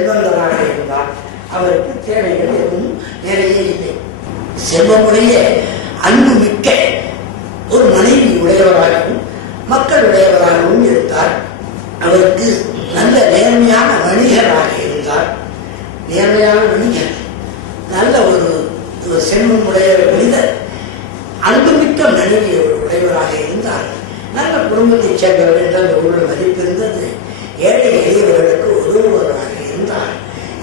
செல்வந்தராக இருந்தார். அவருக்கு தேவைகள் எதுவும் நிறைய இல்லை. செல்வமுடைய அன்பு மிக்க ஒரு மனைவி உடையவராகவும் மக்கள் உடையவராகவும் இருந்தார். அவருக்கு நல்ல நேர்மையான வணிகராக இருந்தார். நேர்மையான வணிகர், நல்ல ஒரு செல்வம் உடைய மனிதர், அன்புமிக்க மனைவி உடையவராக இருந்தார். நல்ல குடும்பத்தைச் சேர்ந்தவர் என்ற அந்த ஊழல் மதிப்பு இருந்தது. ஏழை எளியவர்களுக்கு உதவுவதாக இருந்தார்.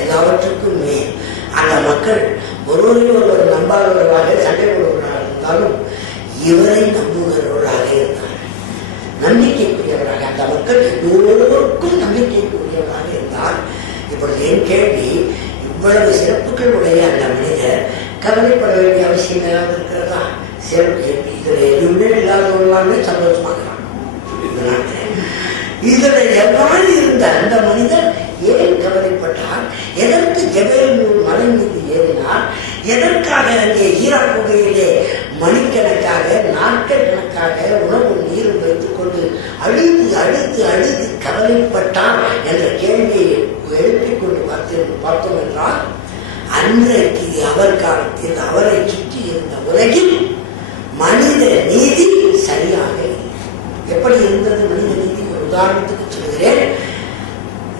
எல்லாவற்றுக்கும் மேல் அந்த மக்கள் ஒருவர் நம்பாதவர்களாக சண்டை போடுவர்களாக இருந்தாலும் இவரை நம்புகிறவர்களாக இருந்தார். நம்பிக்கைக்குரியவராக அந்த மக்கள் எல்லோருக்கும் நம்பிக்கைக்குரியவராக இருந்தார். இப்பொழுது என் கேள்வி, இவ்வளவு சிறப்புகள் உடைய அந்த மனிதர் கவலைப்பட வேண்டிய அவசியம் ஏதாவது இருக்கிறதா? இதுல எதுவுமே இல்லாதவர்களாமே சந்தோஷமாகலாம். இதுல எவ்வாறு இருந்த அந்த மனிதர் ஏன் கவலைப்பட்டார்? எதற்கு ஜபல் மலை மீது ஏறினார்? எதற்காக அங்கே ஈரா குகையிலே மணிக்கணக்காக நாட்கள் கணக்காக உணவு நீரும் வைத்துக் கொண்டு அழுது அழுது அழுது கவலைப்பட்டார் என்ற கேள்வியை எழுப்பிக் கொண்டு பார்த்தோம் என்றால், அன்றைக்கு அவர் காலத்தில் அவரை சுற்றி இருந்த உலகில் மனித நீதி சரியாக இல்லை. எப்படி இருந்தது மனித நீதி? ஒரு உதாரணத்துக்கு சொல்கிறேன்.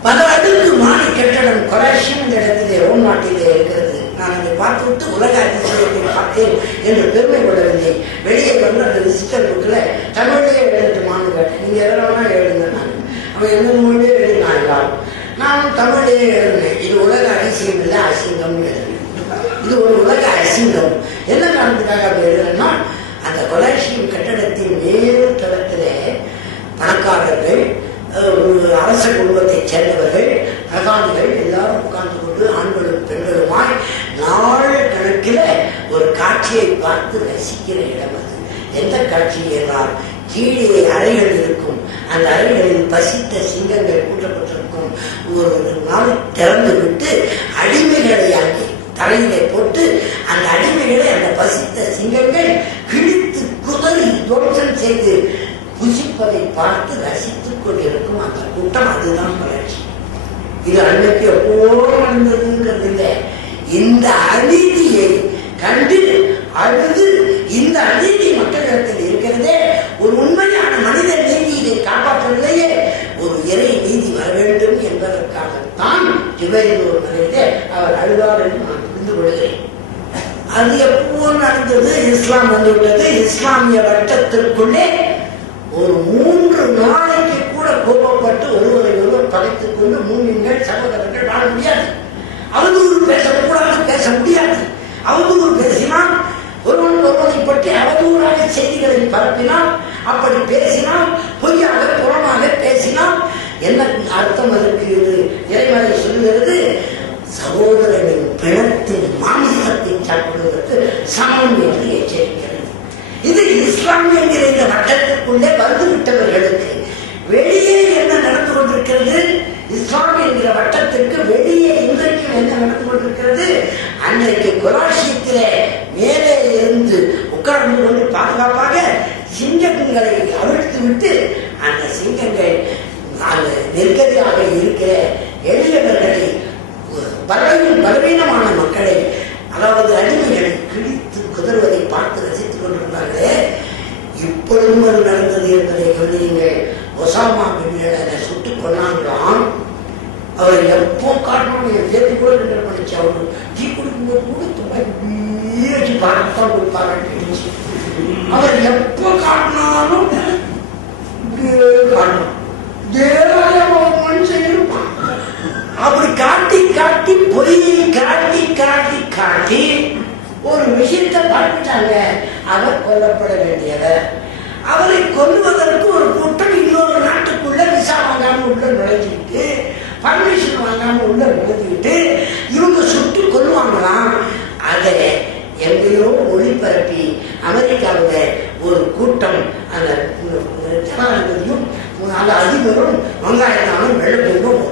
பல அடுக்கு மாடி கட்டடம் கொராஷியம் என்ற இடத்திலே ரோம் நாட்டிலே இருக்கிறது. நான் அதை பார்த்துவிட்டு உலக அதிசயத்தை பார்த்தேன் என்று பெருமைப்படவில்லை. வெளியே வந்து அந்த விசிட்டர் புக்கில் தமிழ்லேயே எழுதட்டுமான்னு கேட்டேன். நீங்க எதனா எழுதுங்க. நான் அவன் எந்த மொழியே எழுதினாங்க. நானும் தமிழ்லேயே எழுதினேன். இது உலக அதிசயம் இல்லை, அசிங்கம்னு எழுதினேன். இது ஒரு உலக அசிங்கம். என்ன காரணத்துக்காக அப்படி எழுதுனா, அந்த கொலாசியம் கட்டடத்தின் மேல் தளத்திலே பணக்காரர்கள், அரச குடும்பத்தைச் சேர்ந்தவர்கள், பிரதானிகள் எல்லாரும் உட்கார்ந்து கொண்டு ஆண்களும் பெண்களுமாய் நாள் கணக்கில் ஒரு காட்சியை பார்த்து ரசிக்கிற இடம் அது. எந்த காட்சி என்றால், கீழே அறைகள் இருக்கும். அந்த அறைகளில் பசித்த சிங்கங்கள் கூட்டப்பட்டிருக்கும். ஒரு நாள் திறந்து விட்டு அடிமைகளை ஆக்கி தரையிலே போட்டு அந்த அடிமைகளை அந்த பசித்த சிங்கங்கள் கிழித்து குதறி தோற்றம் செய்து புசிப்பதை பார்த்து ரசித்துக் கொண்டிருக்கும் அந்த கூட்டம். அதுதான் வளர்ச்சி. இது அன்னைக்கு எப்போ நடந்ததுங்கிறது இல்லை. இந்த அநீதியை கண்டு அழுது, இந்த அநீதி மக்களிடத்தில் இருக்கிறதே, ஒரு உண்மையான மனித நீதி இதை காப்பாற்றவில்லையே, ஒரு இறை நீதி வர வேண்டும் என்பதற்காகத்தான் ஜுபைர் ஒரு மனிதே அவர் அழுதார் என்று நான் புரிந்து கொள்கிறேன். அது எப்போ நடந்தது? இஸ்லாம் வந்துவிட்டது. இஸ்லாமிய வட்டத்திற்குள்ளே ஒரு 3 நாளைக்கு கூட கோபப்பட்டு ஒருவரை ஒருவர் படைத்துக் கொண்டு மூமின்கள் சகோதரர்கள் வாழ முடியாது. அவதூறு பேசக்கூடாது, பேச முடியாது. அவதூறு பேசினால், ஒருவனை பற்றி அவதூறாக செய்திகளை பரப்பினால், அப்படி பேசினால், பொய்யாக புறமாக பேசினால் என்ன அர்த்தம்? அதற்கு இது இறைவனை சொல்லுகிறது, சகோதரனின் பிணத்தின் மாமிசத்தை சாப்பிடுவதற்கு சமம் என்று எச்சரிக்கிறது. இது இஸ்லாம் என்கிற இந்த வட்டத்திற்குள்ளே வந்துவிட்டவர்களுக்கு. வெளியே என்ன நடந்து கொண்டிருக்கிறது? இஸ்லாம் என்கிற வட்டத்திற்கு வெளியே இன்றைக்கும் என்ன நடந்து கொண்டிருக்கிறது? அன்றைக்கு கொராஷியத்திலே மேலே இருந்து உட்கார்ந்து கொண்டு பாதுகாப்பாக சிங்கங்களை அவிழ்த்து விட்டு அந்த சிங்கங்கள் அந்த நெருக்கடியாக இருக்கிற எளியவர்களை, பலவீனமான மக்களை, அதாவது அடிமைகளை கிழித்து குதறுவதை பார்த்து ரசித்துக் கொண்டிருந்தார்களே. இப்பொழுதும் அது நடந்தது என்பதை கவனியுங்கள். ஒசாமா பின் லேடனை சுட்டுக் கொண்டாங்களாம். அவர் எப்போ காட்டணும் சேர்த்து கூட படிச்சு அவரு டீ குடிக்கும்போது கூட துப்பாக்கி பார்த்தான் கொடுப்பாங்க. அவர் எப்போ காட்டினாலும் காட்டணும். மனுஷன் இருப்பான். அப்படி காட்டி காட்டி பொய்யை காட்டி காட்டி காட்டி ஒரு விஷயத்தை பார்த்துட்டாங்க. அவர் கொல்லப்பட வேண்டியவர். அவரை கொல்லுவதற்கு ஒரு கூட்டம் இன்னொரு நாட்டுக்குள்ள விசா வாங்காம உள்ள நுழைஞ்சுக்கிட்டு, பர்மிஷன் வாங்காம உள்ள நுழைஞ்சுக்கிட்டு இவங்க சுட்டு கொல்லுவாங்களாம். அதை எங்கேயோ ஒளிபரப்பி அமெரிக்காவில் ஒரு கூட்டம் அந்த ஜனாதிபதியும் அந்த அதிபரும் வெங்காயத்தாலும் வெள்ளப்பூரும்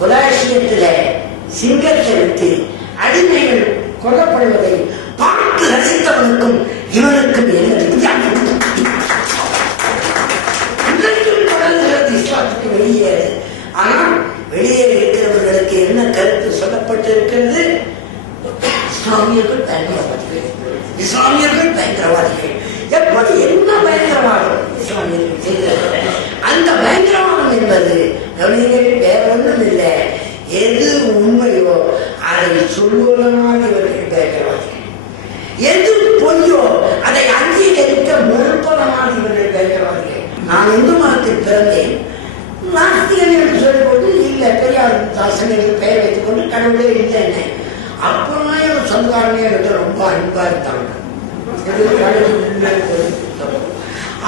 கொலாசியத்தில் சிங்கத்தை விட்டு அடிமைகள் கொல்லப்படுவதை பார்த்து ரசித்தவனுக்கும் இவனுக்கும் என்ன வித்தியாசம்? இன்றைக்கும் தொடர்கிறது பயங்கரவாதிகள், இஸ்லாமியர்கள் பயங்கரவாதிகள். எப்படி என்ன பயங்கரவாதம் இஸ்லாமியர்கள் செய்கிறார்கள்? அந்த பயங்கரவாதம் என்பது வேற ஒன்றும் இல்லை. எது உண்மையோ அதை சொல்வதனால் இவர்கள் பயங்கரவாதிகள், எது பொய்யோ அதை அங்கீகரிக்க மறுப்பதனால் இவர்கள் பயங்கரவாதிகள். நான் இந்து மதத்தில் பிறந்தேன், நாஸ்திகன் என்று சொல்லும்போது இல்லை பெரியார் தாசனிகள் பெயர் வைத்துக் கொண்டு கடவுளே இல்லை என்ன அப்பதான் இவன் சொந்தக்காரனே ரொம்ப அன்பா இருந்தாங்க.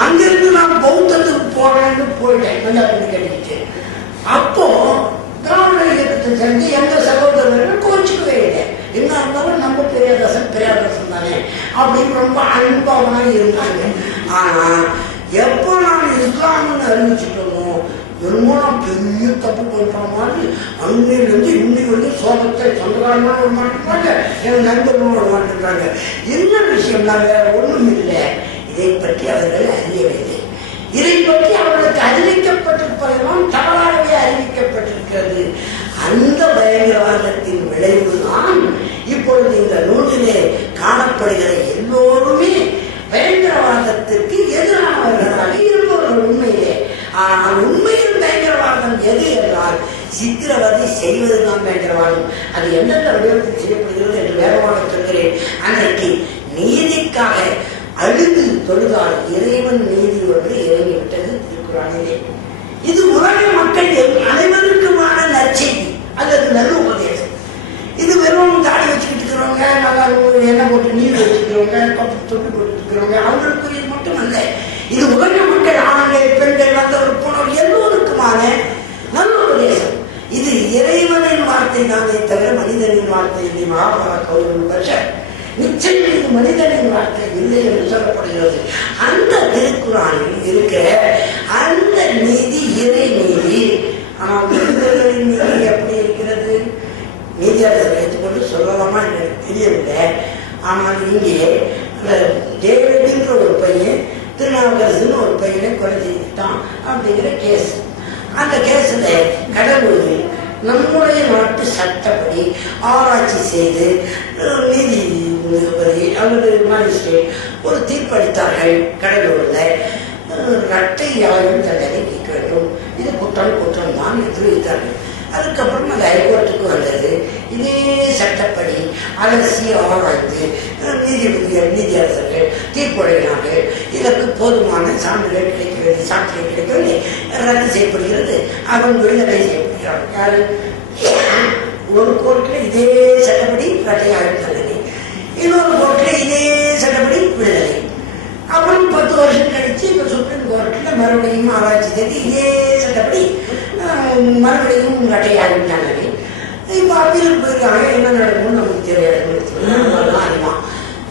அங்கிருந்து நான் பௌத்தத்துக்கு போறேன்னு போயிட்டேன். நல்லா கேட்டுக்கிட்டு அப்போ திராவிட இயக்கத்தை சேர்ந்து எங்க சகோதரர்கள் கோச்சுக்கவே இல்லை. என்ன இருந்தாலும் நம்ம பெரியாதாசன் தானே அப்படின்னு ரொம்ப அன்பா மாதிரி இருந்தாங்க. ஆனா எப்போ நான் இஸ்லாம்னு அறிவிச்சுட்டோமோ என்னமோ நான் பெரிய தப்பு பண்ற மாதிரி அன்னையிலிருந்து இன்னைக்கு வந்து சோகத்தை சொந்தக்காரமா விட மாட்டேங்கிறாங்க, என் நண்பர்களும் விட மாட்டேங்கிறாங்க. என்ன விஷயம்னா வேற ஒண்ணும் இல்லை. இதை பற்றி அவர்கள் அறியவில்லை. இதை பற்றி அவர்களுக்கு அறிவிக்கப்பட்டிருப்பதெல்லாம் தவறாகவே அறிவிக்கப்பட்டிருக்கிறது. அந்த பயங்கரவாதத்தின் விளைவுதான் இப்பொழுது இந்த நூலிலே காணப்படுகிற எல்லோருமே பயங்கரவாதத்திற்கு எதிரானவர்களாக இருப்பவர்கள் உண்மையிலே. ஆனால் உண்மையில் பயங்கரவாதம் எது என்றால் சித்திரவதை செய்வதுதான் பயங்கரவாதம். அது எந்தெந்த வடிவத்தில் செய்யப்படுகிறது என்று வேகமாக சொல்கிறேன். அன்றைக்கு நீதிக்காக அழுது தொழுதால் இறைவன் நீதி ஒன்று இறங்கிவிட்டது திருக்குறானிலே. இது உலக மக்கள் அனைவருக்குமான நற்செய்தி அல்லது நல்ல உபதேசம். இது வெறும் தாடி வச்சுக்கிட்டு இருக்கிறவங்க, நல்லா எண்ணெய் போட்டு நீர் வச்சுக்கிறவங்க, கப்பு தொட்டு போட்டுக்கிறவங்க அவங்களுக்கு இது மட்டும் அல்ல. இது உலக மக்கள் ஆண்கள் பெண்கள் வந்தவர் போனவர் எல்லோருக்குமான நல்ல உபதேசம். இது இறைவனின் வார்த்தை தானே தவிர மனிதனின் வார்த்தை இல்லை. மகாபாரத கௌரவ பட்ச நிச்சயம் இது மனிதனின் வார்த்தை இல்லை என்று சொல்லப்படுகிறது. அந்த திருக்குறானில் இருக்கிற அந்த நீதி இறை நீதி. ஆனால் மனிதர்களின் நீதி எப்படி இருக்கிறது? நீதியாளர் வைத்துக் கொண்டு சொல்லலாமா எனக்கு தெரியவில்லை. ஆனால் இங்கே டேவிட்ன்ற ஒரு பையன் திருநாவுக்கரசுன்னு ஒரு பையனை கொலை செய்துட்டான் அப்படிங்கிற கேஸ். அந்த கேஸ்ல கடவுள் நம்முடைய நாட்டு சட்டப்படி ஆராய்ச்சி செய்து நீதிபதி அல்லது மாஜிஸ்ட்ரேட் ஒரு தீர்ப்பளித்தார்கள். கடலூர்ல இரட்டை ஆயுள் தண்டனை கேட்க வேண்டும், இது குற்றம் தான் என்று வைத்தார்கள். அதுக்கப்புறம் அது ஹைகோர்ட்டுக்கு வந்தது. இதே சட்டப்படி அலசி ஆராய்ந்து நீதியரசர்கள் தீர்ப்பளிக்கிறார்கள். இதற்கு போதுமான சான்றுகள் கிடைக்கவில்லை, சாட்சிகள் கிடைக்கவில்லை, ரத்து செய்யப்படுகிறது, அவன் விடுதலை செய்யப்படுகிறான். யாரு? ஒரு கோர்ட்டில் இதே சட்டப்படி இரட்டை ஆயுள் தண்டனை, இன்னொரு கோர்ட்டில் இதே சட்டப்படி விடுதலை. அப்புறம் 10 வருஷம் கழிச்சு இப்ப சுப்ரீம் கோர்ட்டில் மறுபடியும் ஆராய்ச்சி செய்து இதே சட்டப்படி மறுபடியும் இரட்டை ஆயுள் தண்டனை. இப்போ அப்பீல் போயிருக்காங்க. என்ன நடக்கும்னு நமக்கு தெரியாது.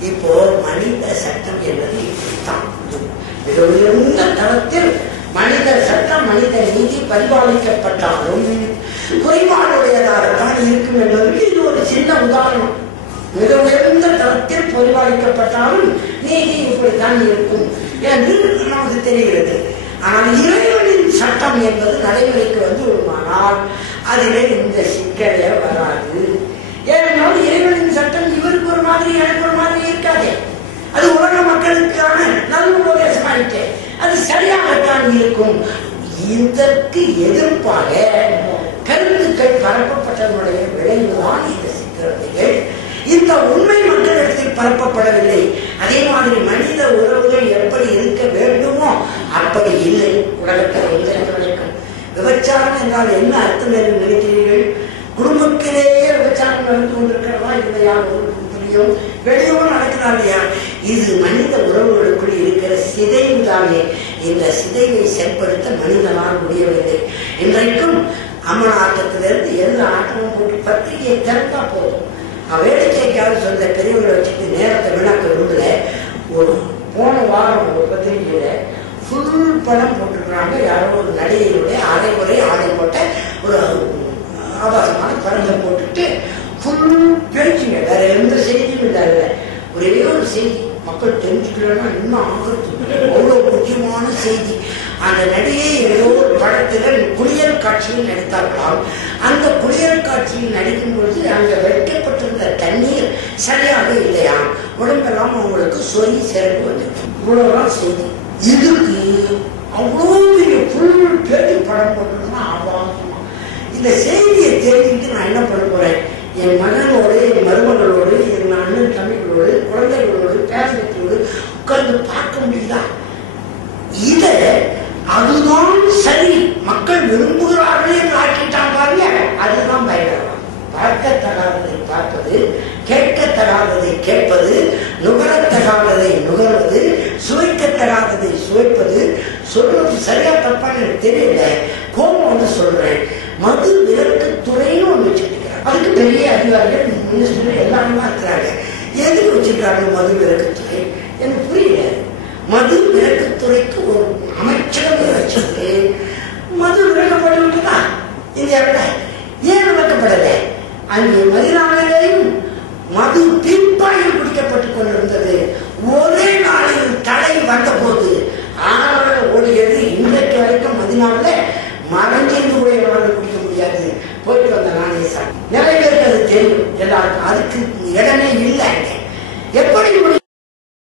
இப்போ மனித சட்டம் என்பது இப்படித்தான். மிக உயர்ந்த தளத்தில் மனித சட்டம் மனித நீதி பரிபாலிக்கப்பட்டாலும் குறைபாடுடையதாகத்தான் இருக்கும் என்பதற்கு இது ஒரு சின்ன உதாரணம். மிக உயர்ந்த தளத்தில் பரிபாலிக்கப்பட்டாலும் நீதி இப்படித்தான் இருக்கும் என்று நமக்கு தெரிகிறது. ஆனால் இறைவனின் சட்டம் என்பது நடைமுறைக்கு வந்து விடுமானால் அதிலே இந்த சிக்கலே வராது. ஏனென்றால் இறைவனின் சட்டம் இவருக்கு ஒரு மாதிரி எனக்கு ஒரு மாதிரி இருக்காது. அது உலக மக்களுக்கான நல்ல உபதேசமாயிட்டு அது சரியாகத்தான் இருக்கும். இதற்கு எதிர்ப்பாக கருத்துக்கள் பரப்பப்பட்டதனுடைய விளைவுதான் இந்த சித்திரவதைகள். இந்த உண்மை மக்களிடத்தில் பரப்பப்படவில்லை. அதே மாதிரி மனித உறவுகள் எப்படி இருக்க வேண்டுமோ அப்படி இல்லை உலகத்தில் எங்கிருக்கும். விபச்சாரம் என்றால் என்ன அர்த்தம் என்று நினைக்கிறீர்கள்? குடும்பத்திலேயே விபச்சாரம் நடந்து கொண்டிருக்கிறதா இல்லையா? புரியும். வெளியூர் நடக்கிறார் இல்லையா? இது மனித உறவுகளுக்குள் இருக்கிற சிதைவு தானே. இந்த சிதைவை செயல்படுத்த மனிதனால் முடியவில்லை. இன்றைக்கும் அம்மன் ஆட்டத்திலிருந்து எந்த ஆட்டமும் போட்டு பத்திரிகையை திறந்தா போதும். வேடிக்கைக்காக சொல்ல பெரியவங்களை வச்சுட்டு நேரத்தை வினாக்க விரும்பல. ஒரு போன வாரம் ஒரு பத்திரிகையில ஃபுல் படம் போட்டுக்கிறாங்க. யாரோ ஒரு நடிகையுடைய அரைமுறை ஆடை போட்ட ஒரு ஆபாசமான படத்தை போட்டுட்டு ஃபுல் பேச்சுங்க. வேற எந்த செய்தியும் இல்லை. ஒரே ஒரு செய்தி மக்கள் தெரிஞ்சுக்கலன்னா இன்னும் ஆகிறது. அவ்வளவு முக்கியமான செய்தி. அந்த நடிகை ஏதோ ஒரு படத்துல குளியல் காட்சியில் நடித்தார்களாம். அந்த குளியல் ஒளியல் காட்சியில் நடிக்கும் பொழுது அங்க வைக்கப்பட்டிருந்த தண்ணீர் சரியாக இல்லையா, உடம்பெல்லாம் அவங்களுக்கு சொறி சிறப்பு வந்து இவ்வளவுதான் செய்தி. இதுக்கு அவ்வளோ பெரிய ஃபுல் பேட்டி படம் போட்டுருந்தா ஆபாசமா. இந்த செய்தியை தெரிஞ்சுட்டு நான் என்ன பண்ண போறேன், என் மகனோடு, என் மருமகளோடு, என் அண்ணன் தம்பிகளோடு, குழந்தைகளோடு, பேரங்களோடு உட்கார்ந்து பார்க்க முடியுதா? இத அதுதான் சரி, மக்கள் விரும்புகிறார்களே ஆக்கிட்டான் பாருங்க, அதுதான் பயங்கரம். பார்க்கத்தகாததை பார்ப்பது, கேட்கத்தகாததை கேட்பது, நுகரத்தகாததை நுகர்வது, சுவைக்கத்தகாததை சுவைப்பது. சொல்றது சரியா தப்பான்னு எனக்கு தெரியல, கோபம் வந்து சொல்றேன். மது விலக்கு துறைன்னு ஒண்ணு வச்சுருக்கிறாங்க, அதுக்கு பெரிய அதிகாரிகள், மினிஸ்டர் எல்லாருமா இருக்கிறாங்க. எதுக்கு வச்சிருக்காங்க மது விலக்கு துறை எனக்கு புரியல. மது விலக்குத்துறைக்கு ஒரு அமைச்சரவை வச்சிருக்கு. மது விலக்கப்பட்டுள்ளதா இந்தியாவில்? ஏன் விலக்கப்படலை? அங்கே மதினாவிலேயும் மது பீப்பாயில் குடிக்கப்பட்டுக் கொண்டிருந்தது. ஒரே நாளில் தடை வந்த போது ஆனால் ஓடியது. இன்றைக்கு வரைக்கும் மதினாவில் மறைஞ்சிருந்து கூட எவ்வளவு குடிக்க முடியாது. போயிட்டு வந்த நானே சார், நிறைய பேருக்கு அது தெரியும் எல்லாருக்கும். அதுக்கு இடமே இல்லை. எப்படி